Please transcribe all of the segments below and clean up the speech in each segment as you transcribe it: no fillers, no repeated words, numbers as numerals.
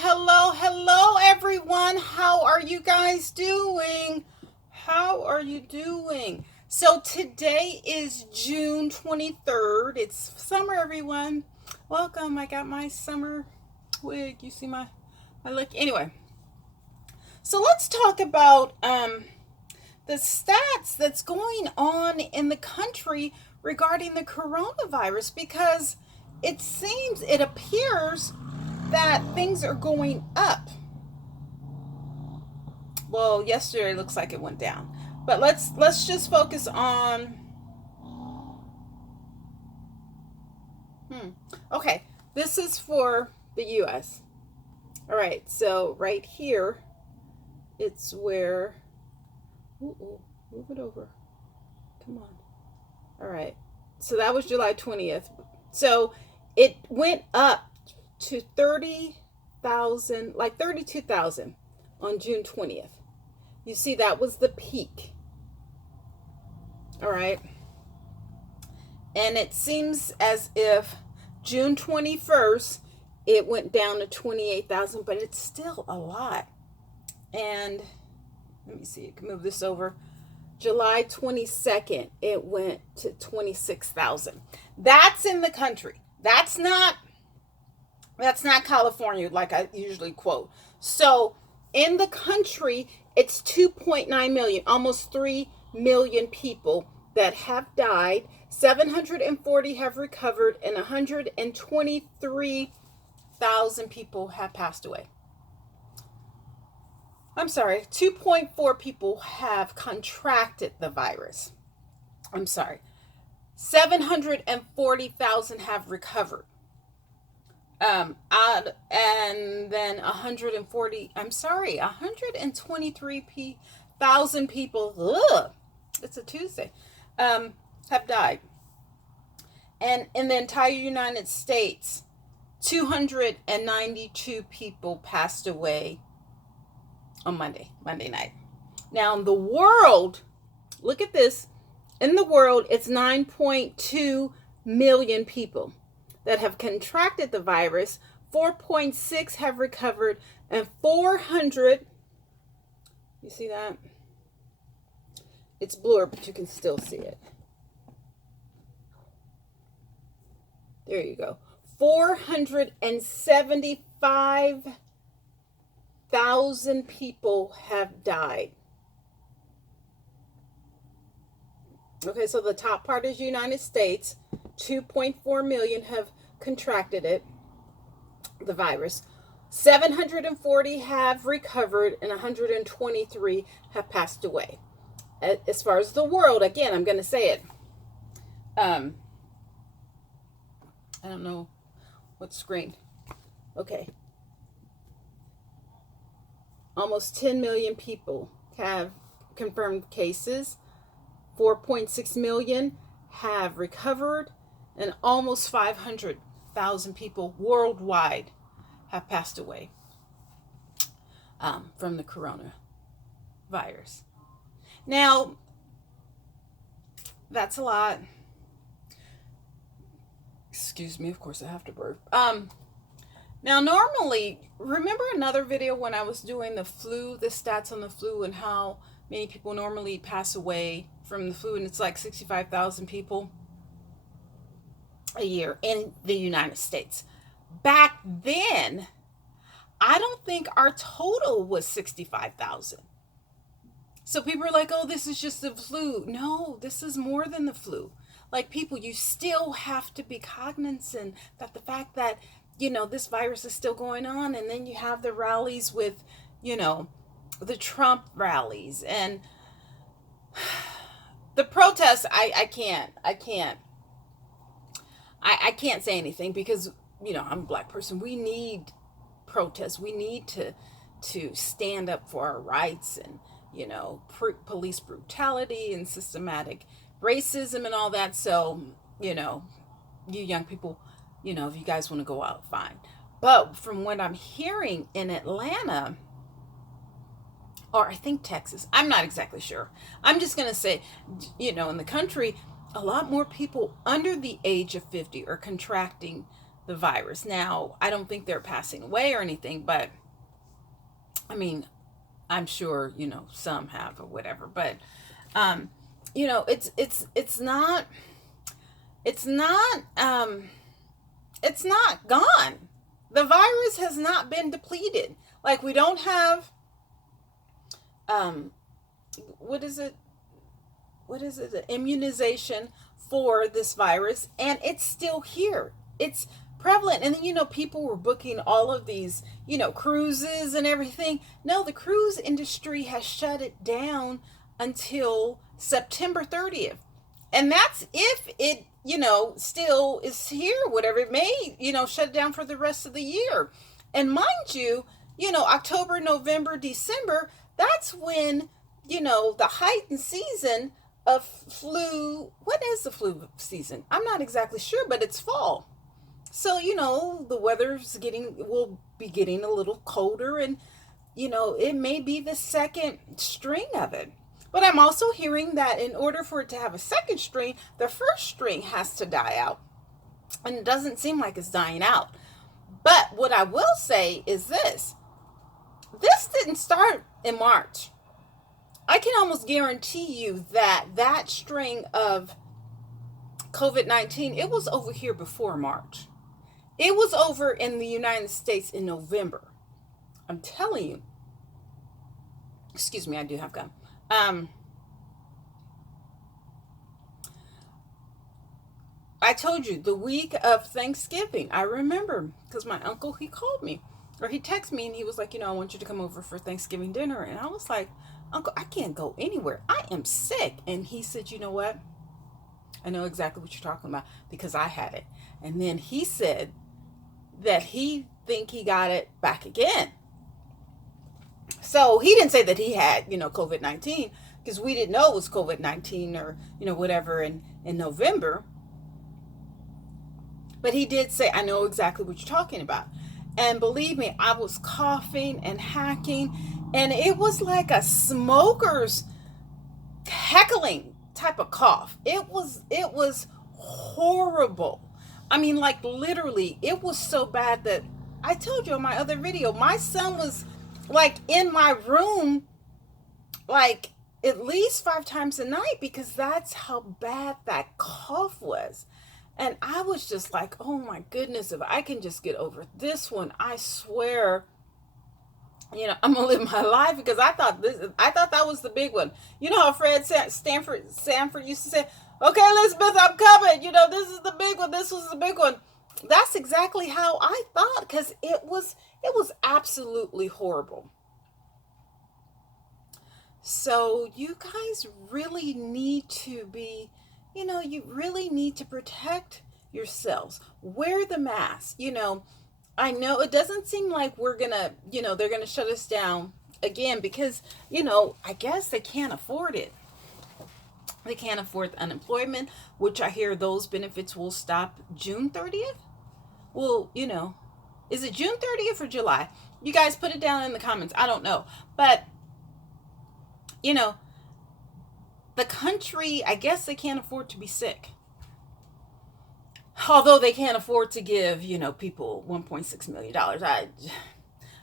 Hello, everyone. How are you guys doing? How are you doing? So, today is June 23rd. It's summer, everyone. Welcome. I got my summer wig. You see my look? Anyway, so let's talk about the stats that's going on in the country regarding the coronavirus because it appears that things are going up. Well, yesterday looks like it went down. But let's just focus on Okay, this is for the US. All right. So right here it's where move it over. Come on. All right. So that was July 20th. So it went up to 30,000, like 32,000 on June 20th. You see, that was the peak. All right. And it seems as if June 21st, it went down to 28,000, but it's still a lot. And let me see, you can move this over. July 22nd, it went to 26,000. That's in the country. That's not California like I usually quote. So in the country, it's 2.9 million, almost 3 million people that have died. 740 have recovered, and 123,000 people have passed away. I'm sorry, 2.4 people have contracted the virus. I'm sorry, 740,000 have recovered. And then 123,000 people, it's a Tuesday, have died. And in the entire United States, 292 people passed away on Monday night. Now in the world, look at this, in the world, it's 9.2 million people that have contracted the virus. 4.6 have recovered, and 400, you see that? It's blurred, but you can still see it. There you go. 475,000 people have died. Okay, so the top part is United States. 2.4 million have contracted the virus. 740 have recovered, and 123 have passed away. As far as the world, again, I'm going to say it. I don't know what screen. Okay. Almost 10 million people have confirmed cases. 4.6 million have recovered, and almost 500,000 people worldwide have passed away from the coronavirus. Now, that's a lot. Excuse me, of course I have to burp. Now, normally, remember another video when I was doing the flu, the stats on the flu and how many people normally pass away from the flu, and it's like 65,000 people a year in the United States. Back then, I don't think our total was 65,000. So people are like, oh, this is just the flu. No, this is more than the flu. Like, people, you still have to be cognizant that the fact that, this virus is still going on, and then you have the rallies with, the Trump rallies and the protests. I can't say anything because, I'm a Black person. We need protests. We need to stand up for our rights and, police brutality and systematic racism and all that. So, you young people, if you guys want to go out, fine. But from what I'm hearing in Atlanta, or I think Texas, I'm not exactly sure. I'm just going to say, in the country, a lot more people under the age of 50 are contracting the virus. Now, I don't think they're passing away or anything, but I mean, I'm sure, some have or whatever, but it's not it's not it's not gone. The virus has not been depleted. Like, we don't have um what is it the immunization for this virus, and it's still here. It's prevalent. And then, people were booking all of these, cruises and everything. No, the cruise industry has shut it down until September 30th. And that's if it, still is here, whatever it may, shut it down for the rest of the year. And mind you, October, November, December, that's when, the heightened season of flu. What is the flu season? I'm not exactly sure, but it's fall. So, the will be getting a little colder, and, it may be the second string of it. But I'm also hearing that in order for it to have a second string, the first string has to die out. And it doesn't seem like it's dying out. But what I will say is this didn't start in March. I can almost guarantee you that string of COVID-19, it was over here before March. It was over in the United States in November. I'm telling you. Excuse me, I do have gum. I told you, the week of Thanksgiving, I remember, because my uncle, he called me, or he texted me, and he was like, I want you to come over for Thanksgiving dinner. And I was like, Uncle, I can't go anywhere. I am sick. And he said, you know what? I know exactly what you're talking about, because I had it. And then he said that he think he got it back again. So he didn't say that he had, COVID-19, because we didn't know it was COVID-19 or, whatever in November. But he did say, I know exactly what you're talking about. And believe me, I was coughing and hacking, and it was like a smoker's heckling type of cough. It was horrible. I mean, like, literally, it was so bad that I told you in my other video, my son was like in my room like at least 5 times a night, because that's how bad that cough was. And I was just like, oh my goodness, if I can just get over this one, I swear, I'm gonna live my life, because I thought that was the big one. You know how Fred Sanford used to say, okay, Elizabeth, I'm coming. This is the big one. This was the big one. That's exactly how I thought, because it was absolutely horrible. So you guys really need to be, you really need to protect yourselves. Wear the mask. I know it doesn't seem like we're gonna, they're gonna shut us down again, because, I guess they can't afford it. They can't afford the unemployment, which I hear those benefits will stop June 30th. Well, is it June 30th or July? You guys put it down in the comments. I don't know. But, the country, I guess they can't afford to be sick. Although they can't afford to give, people $1.6 million.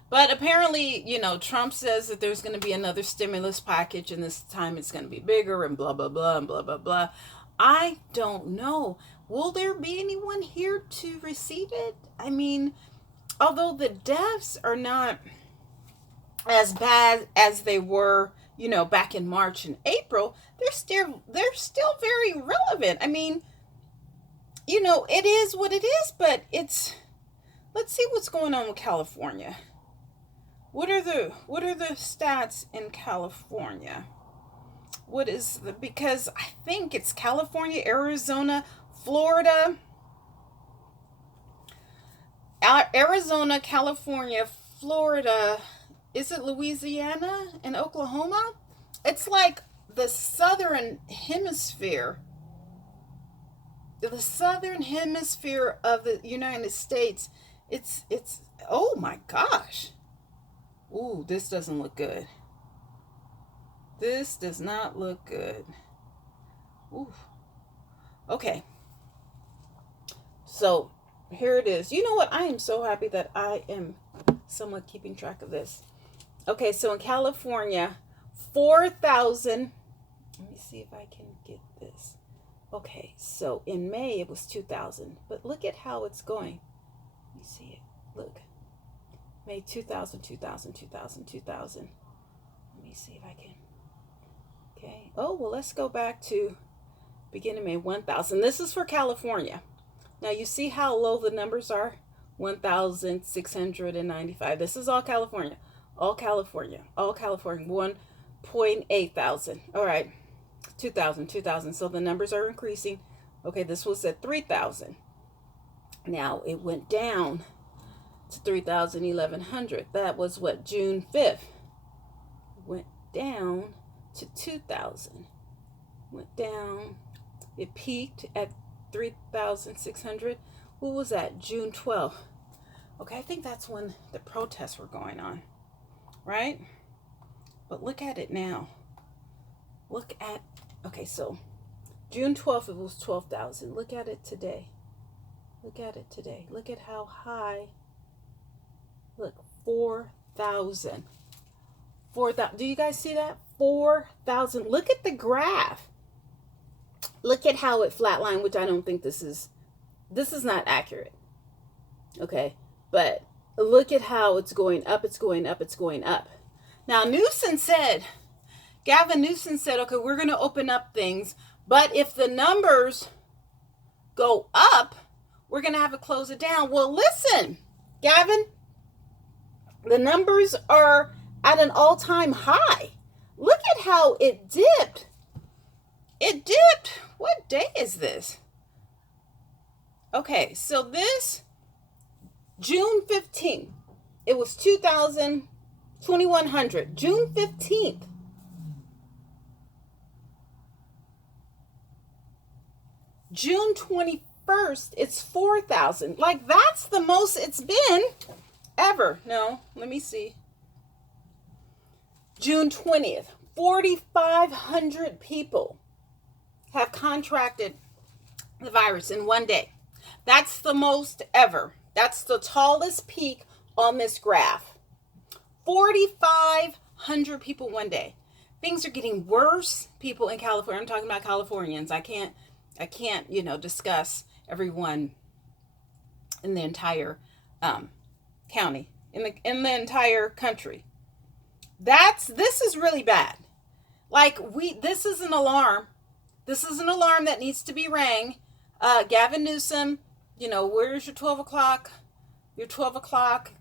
But apparently, Trump says that there's going to be another stimulus package, and this time it's going to be bigger, and blah, blah, blah, and blah, blah, blah. I don't know. Will there be anyone here to receive it? I mean, although the deaths are not as bad as they were, back in March and April, they're still very relevant. I mean, it is what it is, but let's see what's going on with California. What are the stats in California? Because I think it's California, Arizona, Florida, Arizona, California, Florida. Is it Louisiana and Oklahoma? It's like the southern hemisphere. The southern hemisphere of the United States. It's oh my gosh. Ooh, this doesn't look good. This does not look good. Ooh. Okay. So here it is. You know what? I am so happy that I am somewhat keeping track of this. Okay, so in California, 4,000. Let me see if I can get this. Okay, so in May it was 2,000, but look at how it's going. Let me see it. Look. May 2,000, 2,000, 2,000, 2,000. Let me see if I can. Okay. Oh, well, let's go back to beginning May 1,000. This is for California. Now you see how low the numbers are? 1,695. This is all California. All California. All California. 1.8 thousand. All right. 2,000, 2,000. So the numbers are increasing. Okay, this was at 3,000. Now it went down to 3,000, 1,100. That was what, June 5th. Went down to 2,000. Went down. It peaked at 3,600. What was that? June 12th. Okay, I think that's when the protests were going on, right? But look at it now. Look at, okay, so June 12th, it was 12,000. Look at it today. Look at it today. Look at how high. Look, 4,000. 4,000. Do you guys see that? 4,000. Look at the graph. Look at how it flatlined, which I don't think this is not accurate. Okay, but look at how it's going up, it's going up, it's going up. Now, Gavin Newsom said, okay, we're going to open up things, but if the numbers go up, we're going to have to close it down. Well, listen, Gavin, the numbers are at an all-time high. Look at how it dipped. It dipped. What day is this? Okay, so this June 15th, it was 2,100. June 15th. June 21st, it's 4,000. Like, that's the most it's been ever. No, let me see. June 20th, 4,500 people have contracted the virus in one day. That's the most ever. That's the tallest peak on this graph. 4,500 people one day. Things are getting worse, people in California. I'm talking about Californians. I can't, discuss everyone in the entire county, in the entire country. This is really bad. Like, this is an alarm. This is an alarm that needs to be rang. Gavin Newsom, where's your 12 o'clock? Your 12 o'clock,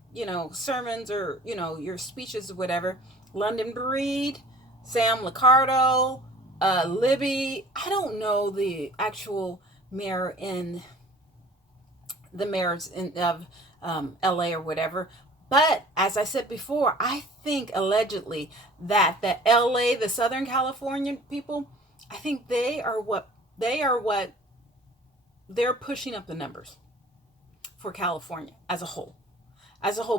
sermons or, your speeches or whatever. London Breed, Sam Liccardo, Libby. I don't know the actual mayor of LA or whatever. But as I said before, I think allegedly that the LA, the Southern California people, I think they're pushing up the numbers for California as a whole,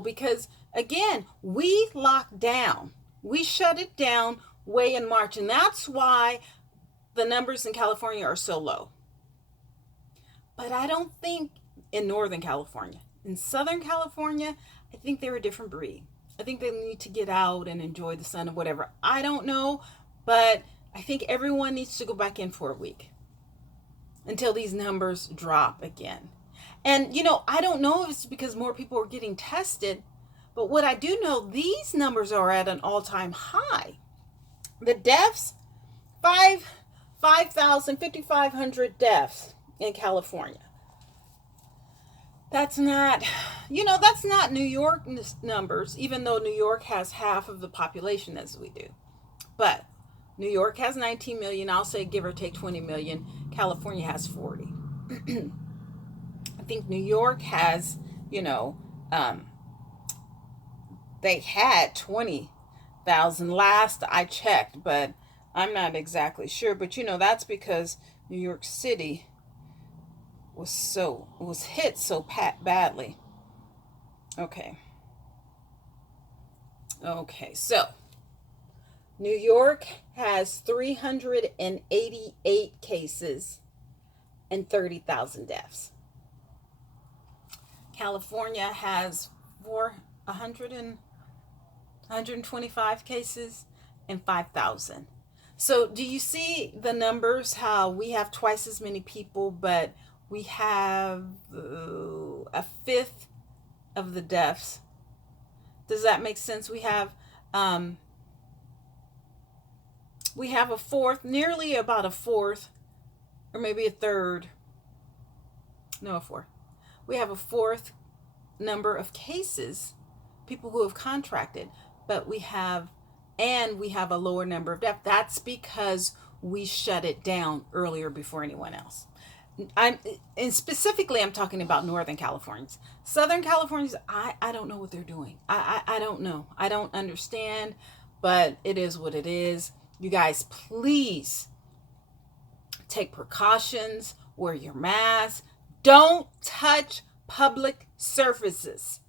because again, we locked down, we shut it down way in March, and that's why the numbers in California are so low. But I don't think in Northern California, in Southern California, I think they're a different breed. I think they need to get out and enjoy the sun or whatever. I don't know, but I think everyone needs to go back in for a week until these numbers drop again. And, I don't know if it's because more people are getting tested, but what I do know, these numbers are at an all-time high. The deaths, 5,500 deaths in California. That's not New York numbers, even though New York has half of the population as we do. But New York has 19 million. I'll say give or take 20 million. California has 40. I think New York has, they had 20,000 last I checked, but I'm not exactly sure. But, that's because New York City was hit so badly. Okay, so New York has 388 cases and 30,000 deaths. California has 125 cases and 5,000. So do you see the numbers, how we have twice as many people, but we have a fifth of the deaths? Does that make sense? We have a fourth, nearly about a fourth, or maybe a third. No, a fourth. We have a fourth number of cases, people who have contracted, but we have a lower number of deaths. That's because we shut it down earlier before anyone else. And specifically I'm talking about Northern Californians. Southern Californians, I don't know what they're doing. I don't know. I don't understand, but it is what it is. You guys, please take precautions, wear your mask, don't touch public surfaces.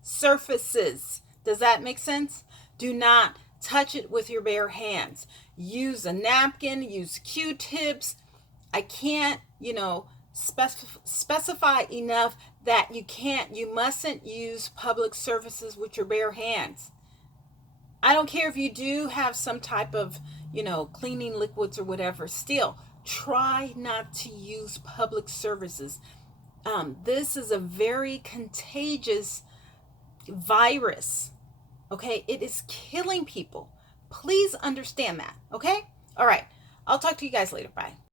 Does that make sense? Do not touch it with your bare hands. Use a napkin, use Q-tips. I can't, specify enough that you mustn't use public surfaces with your bare hands. I don't care if you do have some type of, cleaning liquids or whatever. Still, try not to use public services. This is a very contagious virus. Okay, it is killing people. Please understand that. Okay, all right. I'll talk to you guys later. Bye.